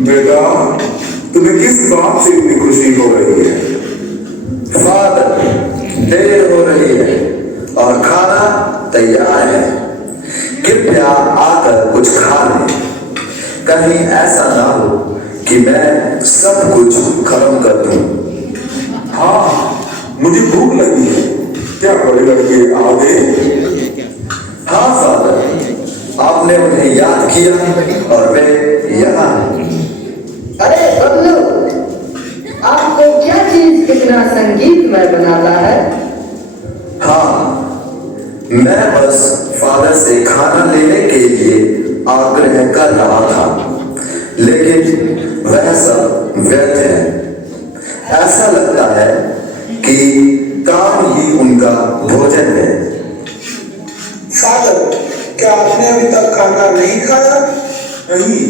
बेटा, तुम्हें किस बात से इतनी खुशी हो रही है? फादर, देर हो रही है और खाना तैयार है। कृपया आकर कुछ खा लें। कहीं ऐसा ना हो कि मैं सब कुछ खत्म कर दूं। हाँ, मुझे भूख लगी है। क्या बड़े लड़के आ गए? हाँ फादर, आपने उन्हें याद किया और वे यहाँ हैं। अरे बबलू, आपको क्या चीज इतना संगीतमय बनाता है? हाँ, मैं बस फादर से खाना लेने के लिए आग्रह कर रहा था, लेकिन वह सब व्यर्थ है। ऐसा लगता है कि काम ही उनका भोजन है। फादर, क्या आपने अभी तक खाना नहीं खाया? नहीं,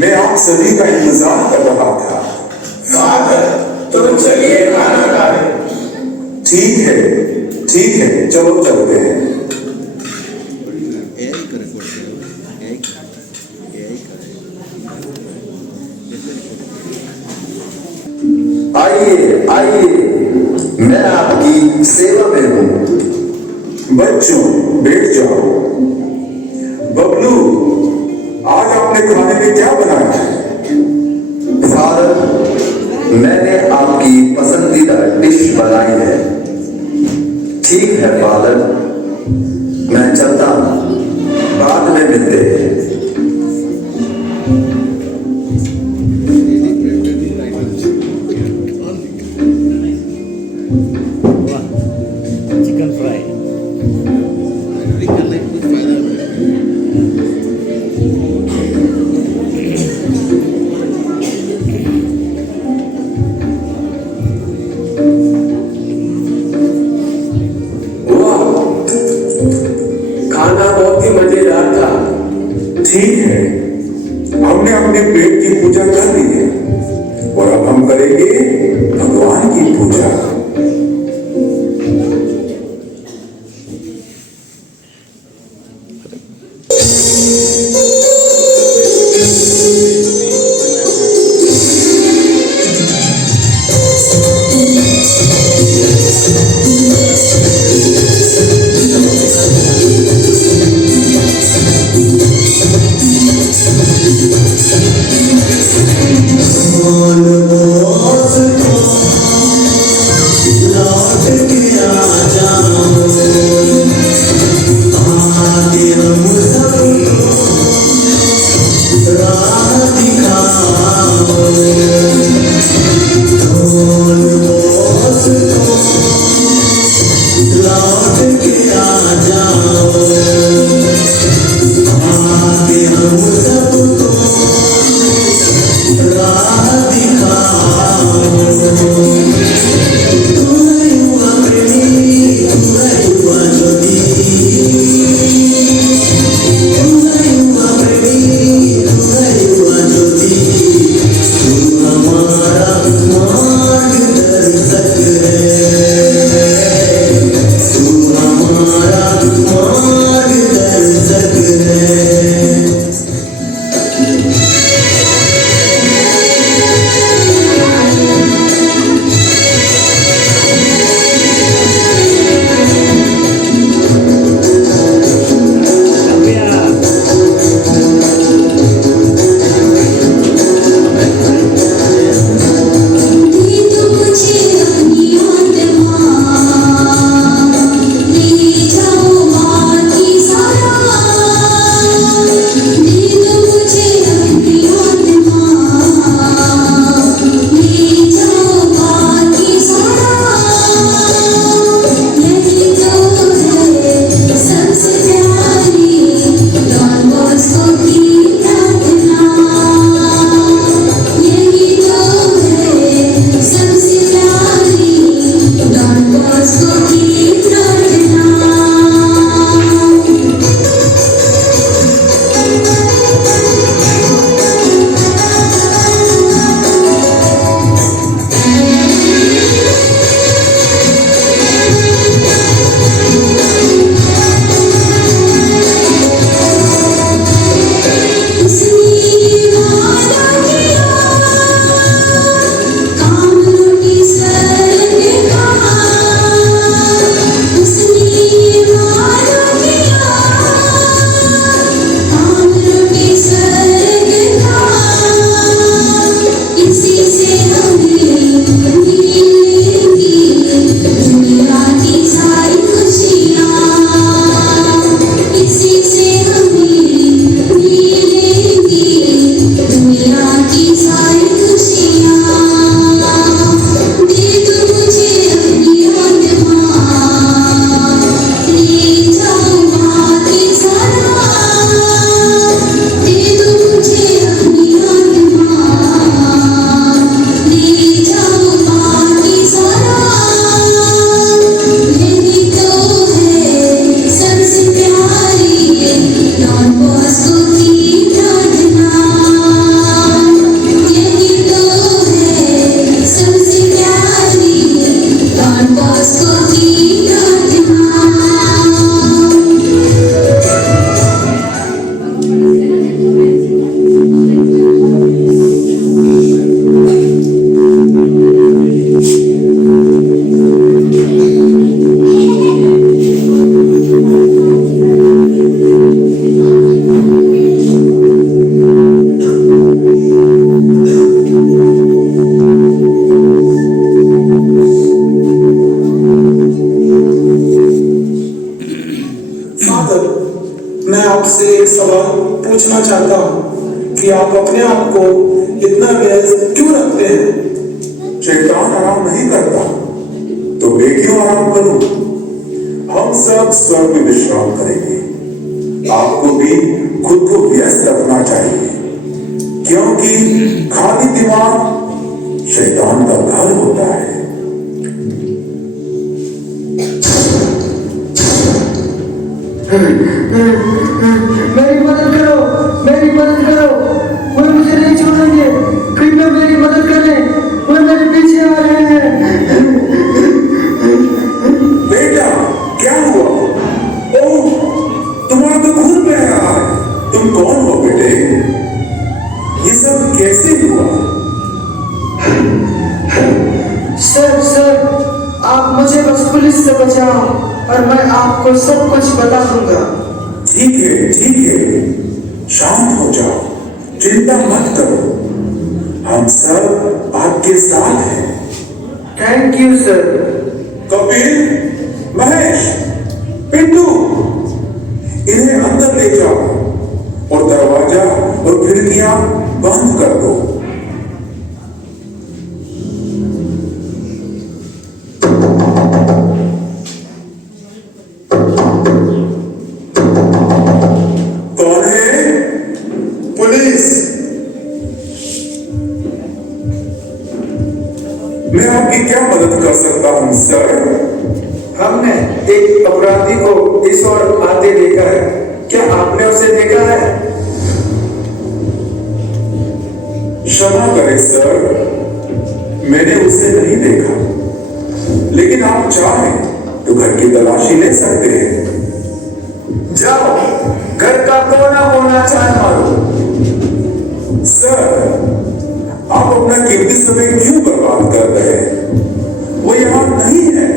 मैं आप सभी का इंतजार कर रहा था। फादर, तो चलिए खाना खाएं। ठीक है, चलो चलते हैं। आइए, मैं आपकी सेवा में हूँ। बच्चों, बैठ जाओ। बबलू, आज आपने खाने में क्या बनाया है? फादर, मैंने आपकी पसंदीदा डिश बनाई है। ठीक है फादर, मैं चलता हूँ, बाद में मिलते हैं। चिकन फ्राई मजेदार था। ठीक है, हमने अपने पेट की पूजा कर ली है और अब हम करेंगे भगवान की पूजा। पूछना चाहता हूँ कि आप अपने आप को इतना व्यस्त क्यों रखते हैं? शैतान आराम नहीं करता तो मैं क्यों आराम करूं? हम सब स्वर्ग में विश्राम करेंगे। आपको भी खुद को व्यस्त रखना चाहिए, क्योंकि खाली दिमाग शैतान का घर होता है। मेरी मदद करो, मेरी मदद करो, वो मुझे नहीं छोड़ेंगे, कृपया मेरी मदद करें, वो मेरे पीछे आ रहे हैं। बेटा, क्या हुआ? ओह, तुम्हारा तो खून बह रहा है। तुम कौन हो बेटे? ये सब कैसे हुआ? सर, आप मुझे बस पुलिस से बचाओ और मैं आपको सब कुछ बता दूंगा। ठीक है, शांत हो जाओ, चिंता मत करो, हम सब आपके साथ हैं। Thank you sir. Kapil, Mahesh, Pintu, इन्हें अंदर ले जाओ और दरवाजा और खिड़कियां बंद कर दो। कौन है? पुलिस। मैं आपकी क्या मदद कर सकता हूं सर? हमने एक अपराधी को इस ओर आते देखा है, क्या आपने उसे देखा है? क्षमा करें सर, मैंने उसे नहीं देखा, लेकिन आप चाहें तो घर की तलाशी ले सकते हैं। जाओ, घर का कोना कोना छान मारो। सर, आप अपना कीमती समय क्यों बर्बाद कर रहे हैं? वो यहाँ नहीं है।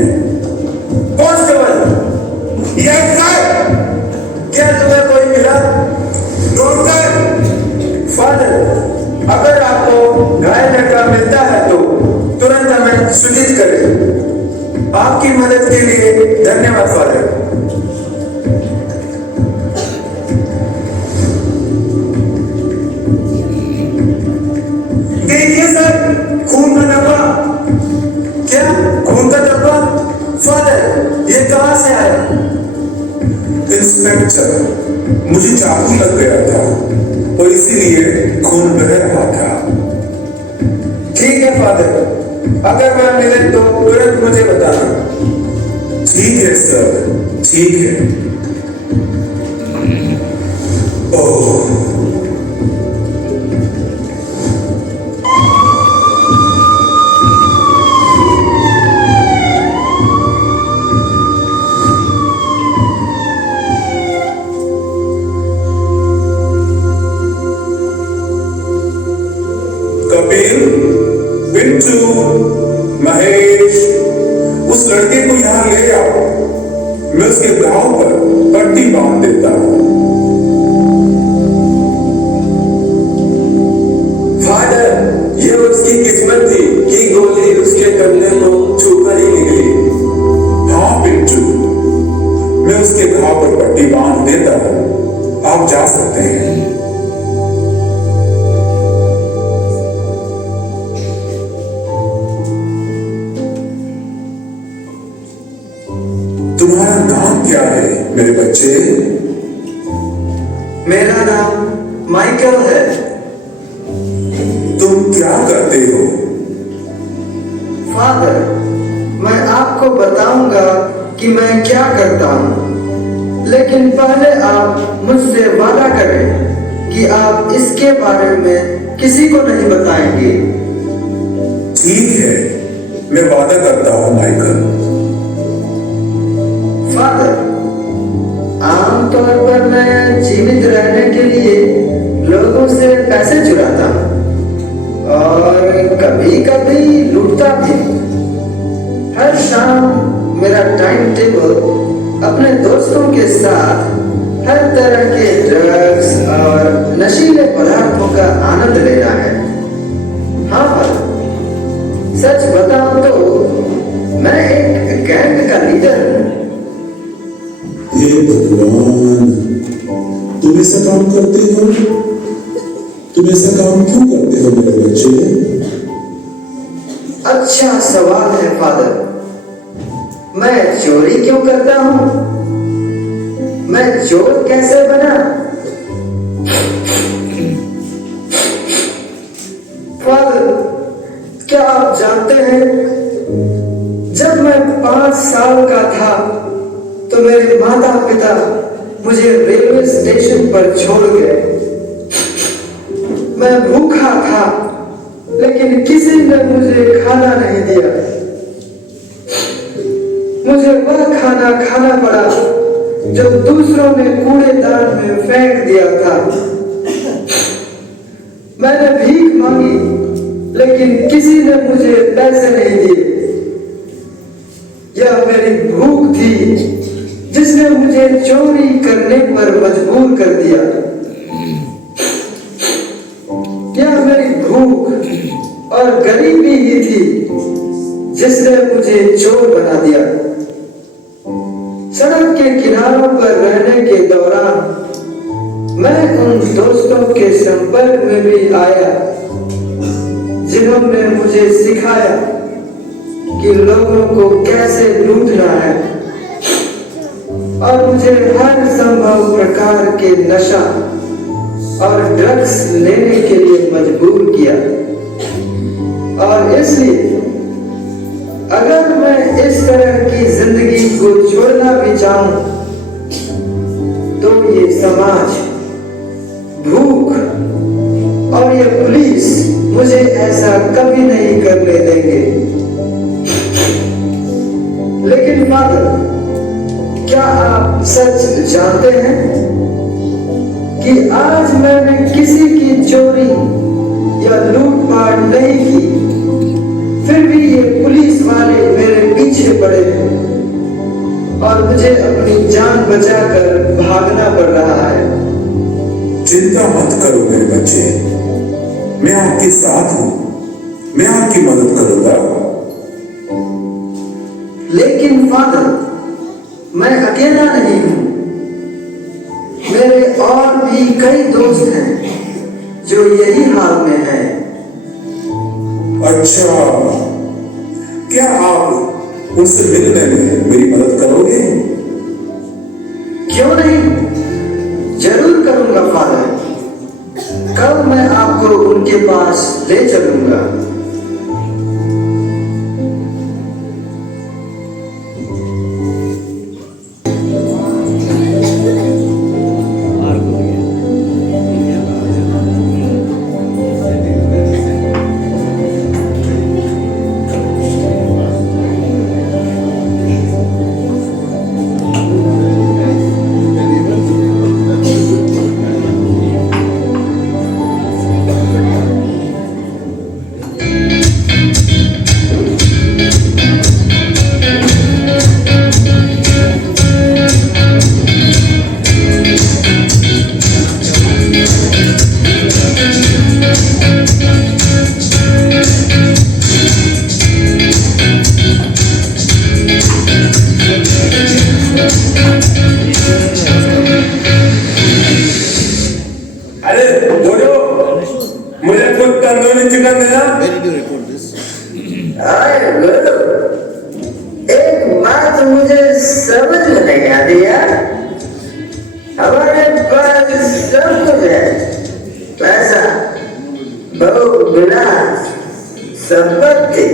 कांस्टेबल, ये क्या तुम्हें कोई मिला? डॉक्टर, फादर, अगर आपको घायल लड़का मिलता है तो तुरंत हमें सूचित करें। आपकी मदद के लिए धन्यवाद फादर। देखिए सर, खून का डब्बा। क्या खून का डब्बा? फादर, ये कहां से आया? इंस्पेक्टर, मुझे चाकू लग गया था और इसीलिए खून बह रहा था। ठीक है फादर, अगर वह मिले तो तुरंत मुझे बताना। ठीक है सर, ठीक है। ओह, कपिल, पिंटू, महेश, उस लड़के को यहां ले आओ। मैं उसके घाव पर पट्टी बांध देता हूं। फादर, ये उसकी किस्मत थी कि गोली उसके कंधे को छूकर ही निकली। हाँ पिंटू, मैं उसके घाव पर पट्टी बांध देता हूं। आप जा सकते हैं। तुम्हारा नाम क्या है मेरे बच्चे? मेरा नाम माइकल है। तुम क्या करते हो? फादर, मैं आपको बताऊंगा कि मैं क्या करता हूँ, लेकिन पहले आप मुझसे वादा करें कि आप इसके बारे में किसी को नहीं बताएंगे। ठीक है, मैं वादा करता हूं माइकल। फादर, आमतौर पर मैं जीवित रहने के लिए लोगों से पैसे चुराता हूँ और कभी कभी लूटता भी। हर शाम मेरा टाइम टेबल अपने दोस्तों के साथ हर तरह के ड्रग्स और नशीले पदार्थों का आनंद लेना है। हाँ फादर, सच बताऊं तो मैं एक गैंग का लीडर हूँ। हे भगवान, तुम ऐसा काम करते हो? तुम ऐसा काम क्यों करते हो मेरे बच्चे? अच्छा सवाल है फादर। मैं चोरी क्यों करता हूँ? मैं चोर कैसे बना? फादर, क्या आप जानते हैं, जब मैं 5 साल का था तो मेरे माता पिता मुझे रेलवे स्टेशन पर छोड़ गए। मैं भूखा था, लेकिन किसी ने मुझे खाना नहीं दिया। मुझे वह खाना खाना पड़ा जो दूसरों ने कूड़ेदान में फेंक दिया था। मैंने भीख मांगी, लेकिन किसी ने मुझे पैसे नहीं दिए। यह मेरी भूख थी जिसने मुझे चोरी करने पर मजबूर कर दिया। यह मेरी भूख और गरीबी ही थी जिसने मुझे चोर बना दिया। सड़क के किनारों पर रहने के दौरान मैं उन दोस्तों के संपर्क में भी आया जिन्होंने मुझे सिखाया कि लोगों को कैसे लूटना है, और मुझे हर संभव प्रकार के नशा और ड्रग्स लेने के लिए मजबूर किया। और इसलिए अगर मैं इस तरह की जिंदगी को छोड़ना भी चाहूं, तो ये समाज, भूख और ये पुलिस मुझे ऐसा कभी नहीं करने देंगे। लेकिन फादर, क्या आप सच जानते हैं कि आज मैंने किसी की चोरी या लूटपाट नहीं की, फिर भी ये पुलिस वाले मेरे पीछे पड़े हैं और मुझे अपनी जान बचाकर भागना पड़ रहा है। चिंता मत करो मेरे बच्चे, मैं आपके साथ हूं, मैं आपकी मदद करूंगा। लेकिन फादर, मैं अकेला नहीं हूं। मेरे और भी कई दोस्त हैं जो यही हाल में हैं। अच्छा, क्या आप उनसे मिलने में मेरी मदद करोगे? क्यों नहीं, जरूर करूंगा फादर। कल मैं आपको उनके पास ले चलूंगा। एक बात मुझे समझ में नहीं आ रही यार। हमारे पास सब कुछ है, पैसा, भोग विलास, संपत्ति,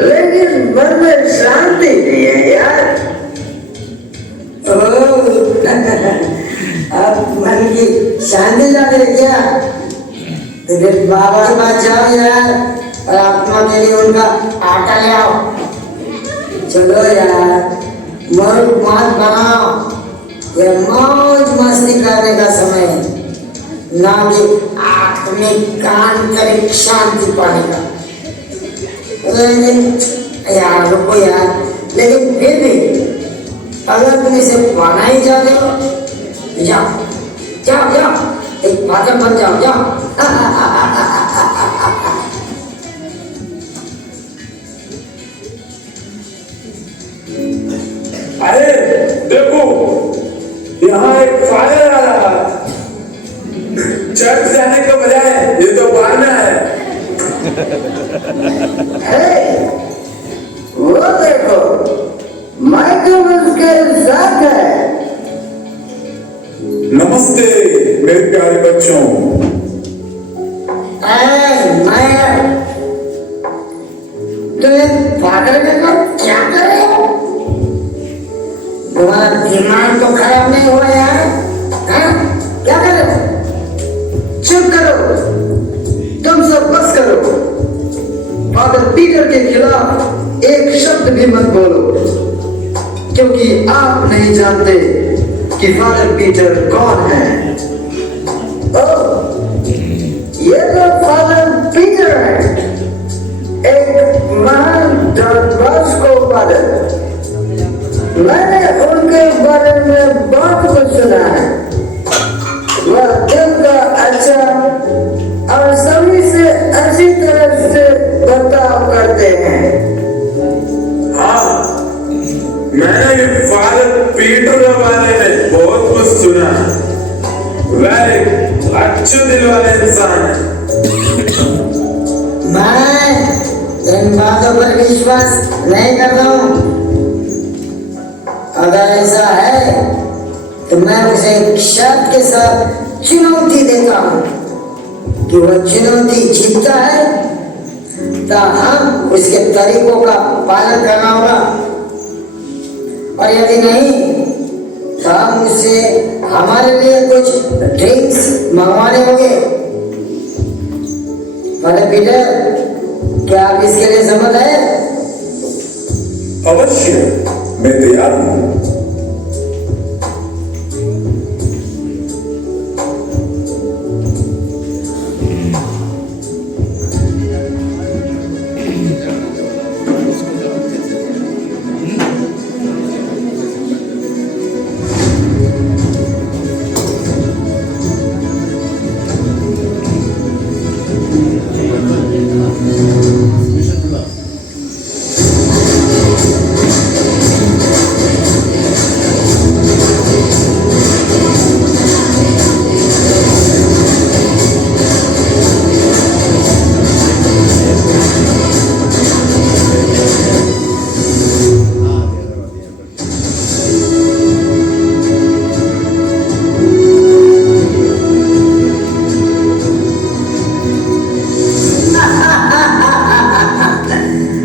लेकिन मन में शांति नहीं है यार। अब मन की शांति ला दे क्या? तेरे बाबा के पास जाओ यार और आत्मा के लिए उनका आटा ले आओ। चलो यार, मूर्ख मत बनाओ। ये मौज मस्ती करने का समय है, ना कि आंख में कान करे शांति पाने का। यार रुको यार, लेकिन फिर भी अगर तुम इसे पाना ही चाहते हो, जाओ जाओ जाओ, एक पागल बन जाओ, जाओ। अरे देखो, यहाँ एक फायर आ रहा है। चर्च जाने के बजाय ये तो बहाना है। वो देखो, माइकल उसके साथ है। नमस्ते मेरे प्यारे बच्चों। तुम्हें पागल का क्या कर रहे हो? तुम्हारा दिमाग तो खराब नहीं हुआ यार? हाँ? क्या कर रहे हो? चुप करो, तुम सब बस करो। फादर पीटर के खिलाफ एक शब्द भी मत बोलो, क्योंकि आप नहीं जानते कि फादर पीटर कौन है। ओह, ये तो फादर पीटर है, एक महान डॉन बॉस्को फादर। मैंने उनके बारे में बहुत कुछ सुना है। वह दिल का अच्छा और सभी से अच्छी तरह से बर्ताव करते हैं। हाँ, मैंने भी फादर पीटर के बारे में बहुत कुछ सुना है। वह एक अच्छे दिल वाले इंसान है। मैं इन बातों पर विश्वास नहीं करता हूँ। अगर ऐसा है तो मैं उसे एक शर्त के साथ चुनौती देता हूँ कि वह चुनौती जीतता है तो हम उसके तरीकों का पालन करना होगा, और यदि नहीं तो हम उससे हमारे लिए कुछ ड्रिंक्स मंगवाने होंगे। फादर पीटर, क्या आप इसके लिए सहमत है? अवश्य, मैं तैयार हूं।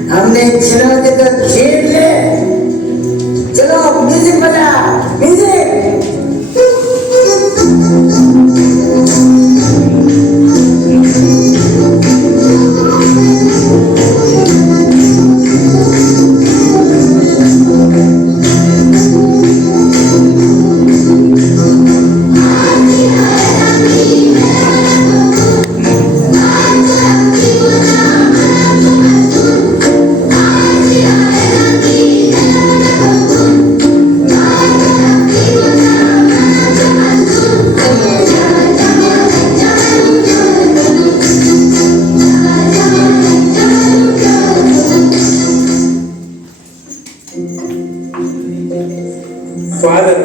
हमने चुनौती तो जीत ले। चलो म्यूजिक बजा, म्यूजिक। फादर,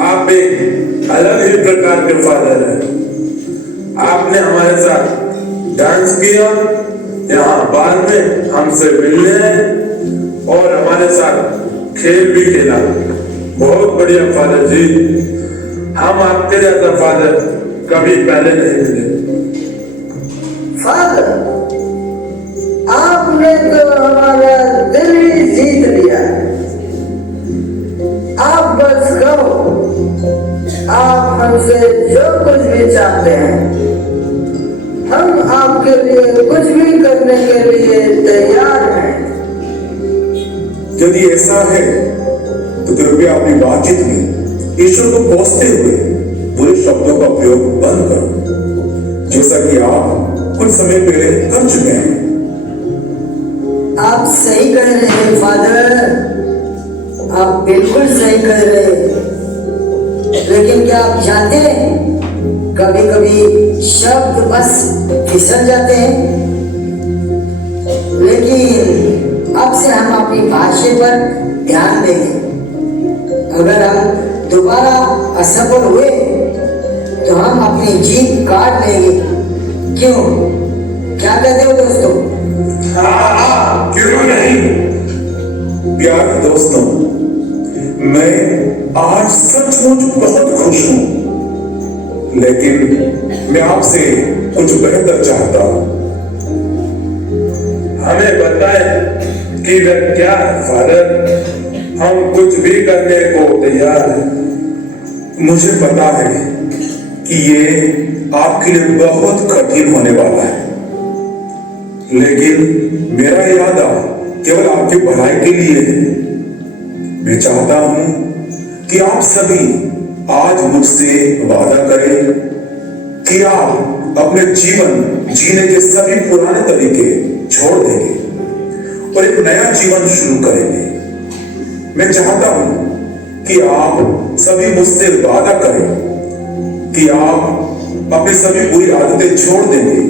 आप एक अलग ही प्रकार के फादर हैं। आपने हमारे साथ डांस किया, यहाँ बाद में हमसे मिलने आए और हमारे साथ खेल भी खेला। बहुत बढ़िया फादर जी, हम आपके जैसा फादर कभी पहले नहीं मिले। फादर, आपने तो हमारा दिल ही जीत लिया। आप बस कहो, आप हमसे जो कुछ भी चाहते हैं, हम आपके लिए कुछ भी करने के लिए तैयार हैं। यदि ऐसा है तो कृपया अपनी बातचीत में ईश्वर को कोसते हुए बुरे शब्दों का प्रयोग बंद करो, जैसा कि आप कुछ समय पहले कर चुके हैं। आप सही कह रहे हैं फादर, आप बिल्कुल सही कह रहे हैं। लेकिन क्या आप जानते हैं, कभी कभी शब्द बस फिसल जाते हैं। लेकिन अब से हम अपनी भाषा पर ध्यान देंगे। अगर हम दोबारा असफल हुए तो हम अपनी जीभ काट लेंगे। क्यों, क्या कहते हो दोस्तों? हाँ, क्यों नहीं। प्यारे दोस्तों, मैं आज सचमुच बहुत खुश हूं, लेकिन मैं आपसे कुछ बेहतर चाहता हूं। हमें बताएं कि वह क्या है फादर। हम कुछ भी करने को तैयार हैं। मुझे पता है कि ये आपके लिए बहुत कठिन होने वाला है, लेकिन मेरा इरादा केवल आपकी भलाई के लिए है। मैं चाहता हूं कि आप सभी आज मुझसे वादा करें कि आप अपने जीवन जीने के सभी पुराने तरीके छोड़ देंगे और एक नया जीवन शुरू करेंगे। मैं चाहता हूं कि आप सभी मुझसे वादा करें कि आप अपनी सभी बुरी आदतें छोड़ देंगे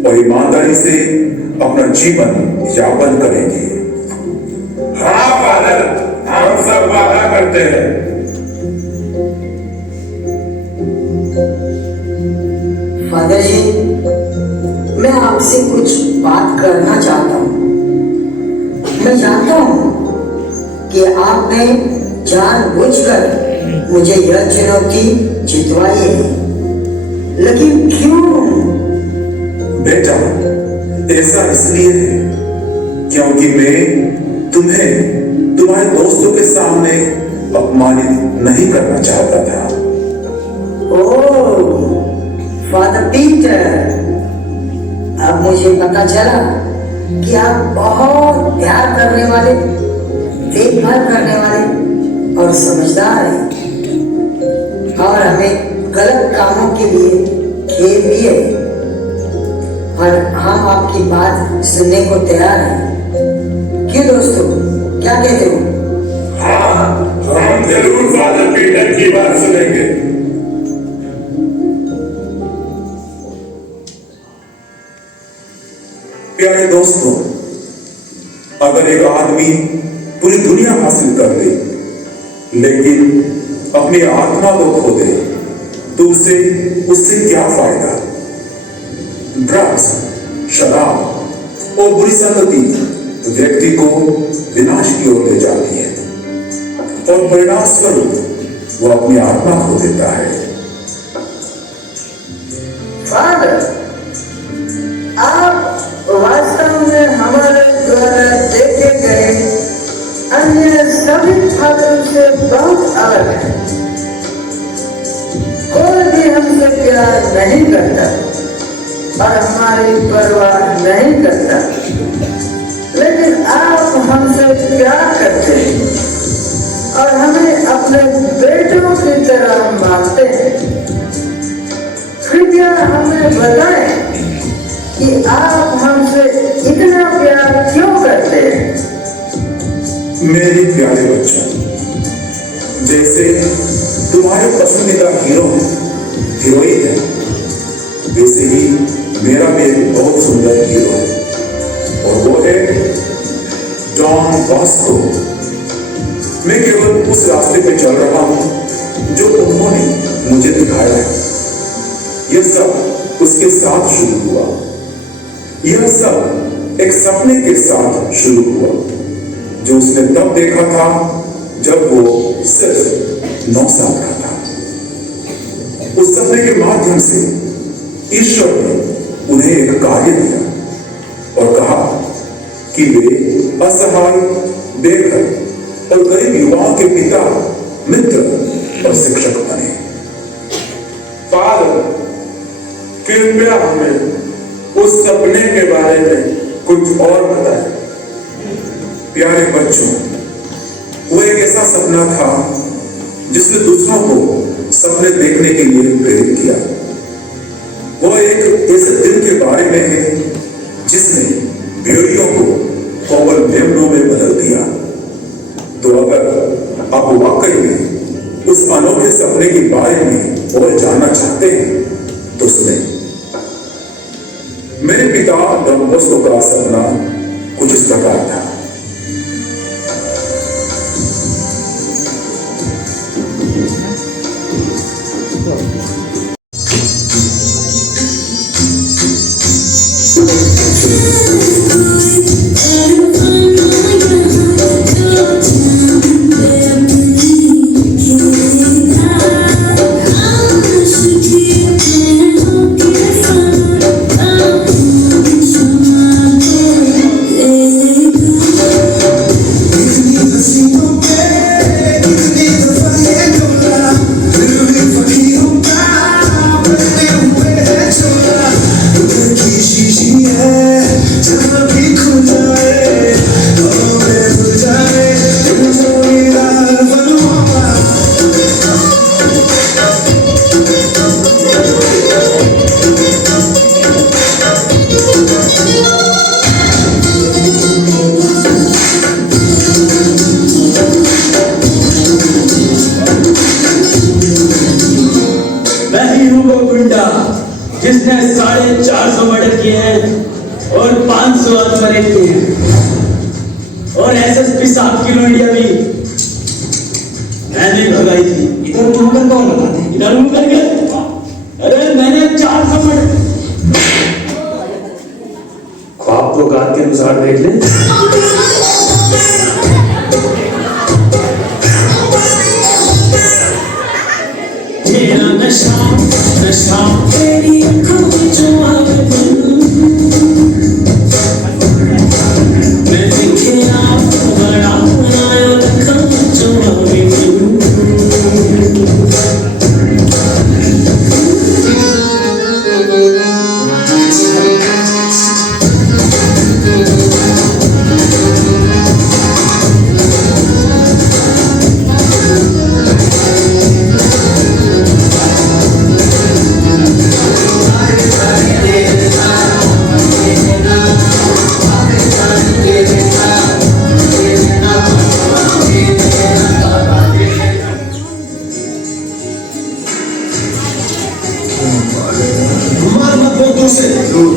और ईमानदारी से अपना जीवन यापन करेंगे। हाँ फादर, हम सब वादा करते हैं। फादर जी, मैं आपसे कुछ बात करना चाहता हूँ। मैं जानता हूँ कि आपने जानबूझकर मुझे यह चुनौती जितवाई है, लेकिन क्यों? बेटा, ऐसा इसलिए है क्योंकि मैं तुम्हें तुम्हारे दोस्तों के सामने अपमानित नहीं करना चाहता था। ओह, फादर पीटर, अब मुझे पता चला कि आप बहुत प्यार करने वाले, देखभाल करने वाले और समझदार हैं और हमें गलत कामों के लिए खेद भी है, और हम आपकी बात सुनने को तैयार हैं। क्यों दोस्तों, क्या कहते हो? हाँ, हम जरूर फादर पीटर की बात सुनेंगे। प्यारे दोस्तों, अगर एक आदमी पूरी दुनिया हासिल कर ले लेकिन अपनी आत्मा को खो दे तो उससे क्या फायदा? ड्रग्स, शराब और बुरी संगति व्यक्ति को विनाश की ओर ले जाती है और परिणाम स्वरूप वो अपनी आत्मा खो देता है। फादर, आप वास्तव में हमारे द्वारा देखे गए अन्य सभी फादरों से बहुत अलग है। कोई भी हमसे प्यार नहीं करता और हमारी परवाह नहीं करता, लेकिन आप हमसे प्यार करते हैं और हमें अपने बेटों की तरह मानते हैं। कृपया हमें बताएं कि आप हमसे इतना प्यार क्यों करते हैं? मेरे प्यारे बच्चों, जैसे तुम्हारे पसंदीदा हीरोइन है, वैसे ही मेरा भी एक बहुत सुंदर हीरो है और वो है डॉन बॉस्को। मैं केवल उस रास्ते पे चल रहा हूँ जो उन्होंने मुझे दिखाया है। यह सब उसके साथ शुरू हुआ। यह सब एक सपने के साथ शुरू हुआ जो उसने तब देखा था जब वो सिर्फ 9 साल का था। उस सपने के माध्यम से ईश्वर ने उन्हें एक कार्य दिया और कहा कि वे असहाय, बेघर और गरीब युवाओं के पिता, मित्र और शिक्षक बने। फादर, कृपया हमें उस सपने के बारे में कुछ और बताएं। प्यारे बच्चों, वो एक ऐसा सपना था जिसने दूसरों को सपने देखने के लिए प्रेरित किया। वो एक ऐसे दिन के बारे में है जिसने भेड़ियों को कोमल मेमनों में बदल दिया। तो अगर आप वाकई में उस अनोखे सपने के बारे में और जानना चाहते हैं तो सुने। मेरे पिता डॉन बॉस्को का सपना कुछ इस प्रकार था। 500 आत्महत्या की है और एसएसपी साहब की लोंडिया भी मैंने भगाई थी। इधर घूमकर कौन बताते हैं? इधर घूम करके अरे मैंने 400 मिनट ख्वाब तो गात के अनुसार देख ले। तेरा नशा नशा तेरी आंखों में जो आवे मैं दिखिया बड़ा बनाया आंखों में जो आवे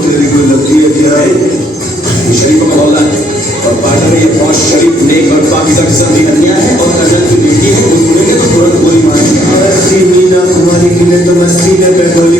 तेरी कोई लगती है क्या है? शरीफ का मोहल्ला है और पार्टनर ये बहुत शरीफ नेक और पाकिस्तान के साथ भी अन्याय है और कर्नल की बेटी है वो सुनेंगे तो तुरंत गोली मारेंगे। मीना कुमारी की ने तो मस्ती में पे गोली